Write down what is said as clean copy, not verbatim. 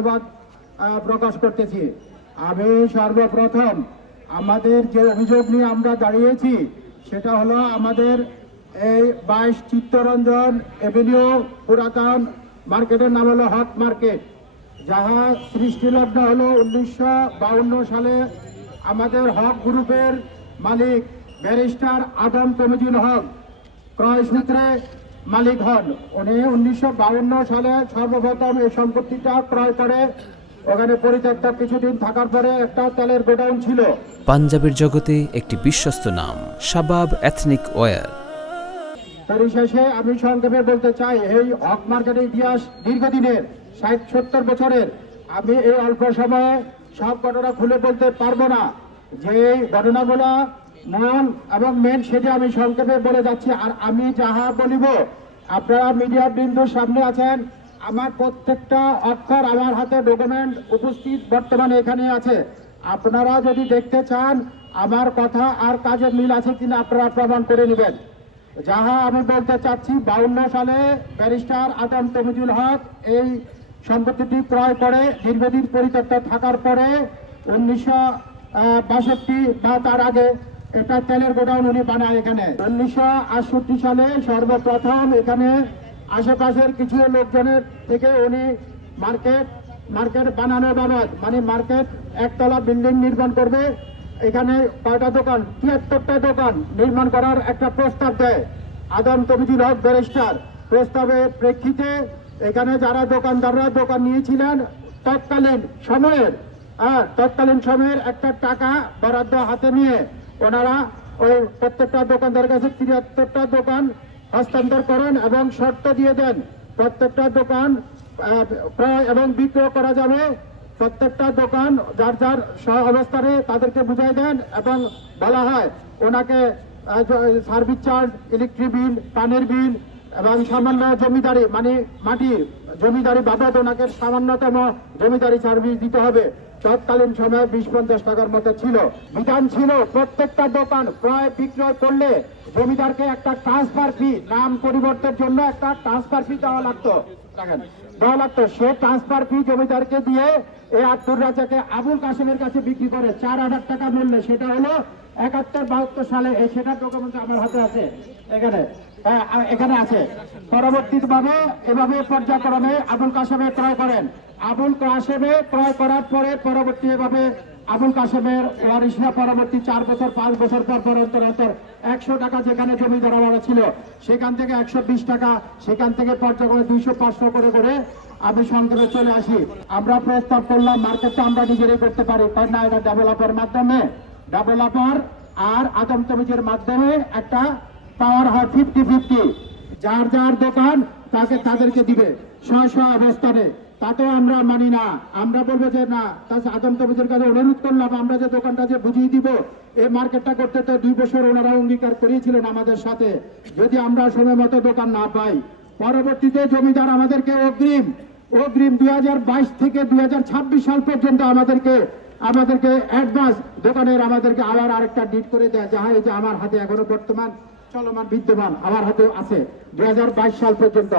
ধন্যবাদ প্রকাশ করতেছি। আমি সর্বপ্রথম আমাদের যে অভিযোগ নিয়ে আমরা দাঁড়িয়েছি সেটা হলো আমাদের এই 22 চিত্তরঞ্জন এভিনিউ পুরাতন মার্কেটের নাম হলো হক মার্কেট, যাহা সৃষ্টিলগ্ন হলো 1952 সালে আমাদের হক গ্রুপের মালিক ব্যারিস্টার আদম তমিজুল হক ক্রয় সূত্রে মালিক হন। উনি 1952 সালে সর্বপ্রথম এই সম্পত্তিটা ক্রয় করে। ওখানে পরিত্যক্ত কিছুদিন থাকার পরে একটা তেলের গোডাউন ছিল। পাঞ্জাবের জগতে একটি বিশ্বস্ত নাম শাবাব এথনিক ওয়্যার। পরিশেষে আমি সংক্ষেপে বলতে চাই, এই হক মার্কেটের ইতিহাস দীর্ঘদিনের, 60-70 বছরের। আমি এই অল্প সময়ে সব ঘটনা খুলে বলতে পারবো না। যে ঘটনাগুলো মূল এবং মেন সেটা আমি সংক্ষেপে বলে যাচ্ছি। আর আমি যাহা বলিব, আপনারা মিডিয়া বিন্দুর সামনে আছেন, আমার প্রত্যেকটা অক্ষর আমার হাতে ডকুমেন্ট উপস্থিত বর্তমানে এখানে আছে। আপনারা যদি দেখতে চান আমার কথা আর কাজের মিল আছে কিনা আপনারা প্রমাণ করে নেবেন। যাহা আমি বলতে চাচ্ছি, 52 সালে ব্যারিস্টার আদম তমিজুল হক এই সম্পত্তিটি ক্রয় করে দীর্ঘদিন পরিত্যক্ত থাকার পরে 1962 বা তার আগে এটা তেলের গোডাউন উনি বানায়। এখানে 1968 সালে সর্বপ্রথম এখানে আশেপাশের কিছু লোকজনের থেকে উনি মার্কেট বানানো বাবদ, মানে মার্কেট একতলা বিল্ডিং নির্মাণ করবে। এখানে কয়টা দোকান, 73টা দোকান নির্মাণ করার একটা প্রস্তাব দেয় আদম তমিজুল হক ব্যারিস্টার। প্রস্তাবের প্রেক্ষিতে এখানে যারা দোকানদাররা দোকান নিয়েছিলেন তৎকালীন সময়ের একটা টাকা বরাদ্দ হাতে নিয়ে ওনারা ওই প্রত্যেকটা দোকানদারের কাছে 73টা দোকান হস্তান্তর করেন এবং শর্ত দিয়ে দেন প্রত্যেকটা দোকান ক্রয় এবং বিক্রয় করা যাবে। প্রত্যেকটা দোকান যার যার অবস্থানে তাদেরকে বুঝাই দেন এবং বলা হয় ওনাকে সার্ভিস চার্জ, ইলেকট্রিক বিল, পানির বিল এবং সামান্য জমিদারি, মানে মাটির জমিদারি বাবদ ওনাকে সামান্যতম জমিদারি সার্ভিস দিতে হবে। তৎকালীন সময়ে 20-50 টাকার মতো ছিল। বিধান ছিল প্রত্যেকটা দোকান ক্রয় বিক্রয় করলে জমিদারকে একটা ট্রান্সফার ফি, নাম পরিবর্তনের জন্য একটা ট্রান্সফার ফি দেওয়া লাগতো। সে ট্রান্সফার ফি জমিদারকে দিয়ে এই আব্দুর রাজাকে আবুল কাসেমের কাছে বিক্রি করে 4000 টাকা মূল্যে। সেটা হলো 71-72 সালে। সেটা ডকুমেন্ট আমার হাতে আছে, এখানে আছে। পরবর্তীভাবে এভাবে পর্যায়ক্রমে আবুল কাসেমে ক্রয় করেন। আবুল কাসেমে ক্রয় করার পরে পরবর্তী এভাবে আবুল কাসেমের ওয়ারিশরা পরবর্তী 4 বছর 5 বছর পর অন্তর 100 টাকা যেখানে জমি দেওয়া ছিল সেখান থেকে 120 টাকা, সেখান থেকে পর্যায়ক্রমে 200-500 করে আমি সংক্ষেপে চলে আসি। আমরা প্রস্তাব করলাম মার্কেটটা আমরা নিজেরাই করতে পারি, কারণ না এটা ডেভেলপার মাধ্যমে, ডেভেলপার আর আদম তমিজের মাধ্যমে একটা পাওয়ার হয় 50-50। যার যার দোকান তাদেরকে দিবে স্ব অবস্থানে। তাতেও আমরা মানি না। আমরা বলবো যে না, আদম তমিজের কাছে অনুরোধ করলাম আমরা যে দোকানটা যে বুঝিয়ে দিব, এই মার্কেটটা করতে তো 2 বছর ওনারা অঙ্গীকার করিয়েছিলেন আমাদের সাথে। যদি আমরা সময় মতো দোকান না পাই, পরবর্তীতে জমিদার আমাদেরকে অগ্রিম 2022 থেকে 2026 সাল পর্যন্ত আমাদেরকে অ্যাডভান্স দোকানের আমাদেরকে আবার আরেকটা ডিট করে দেয়, যাহা এই যে আমার হাতে এখনো বর্তমান চলমান বিদ্যমান আমার হাতে আছে 2022 সাল পর্যন্ত।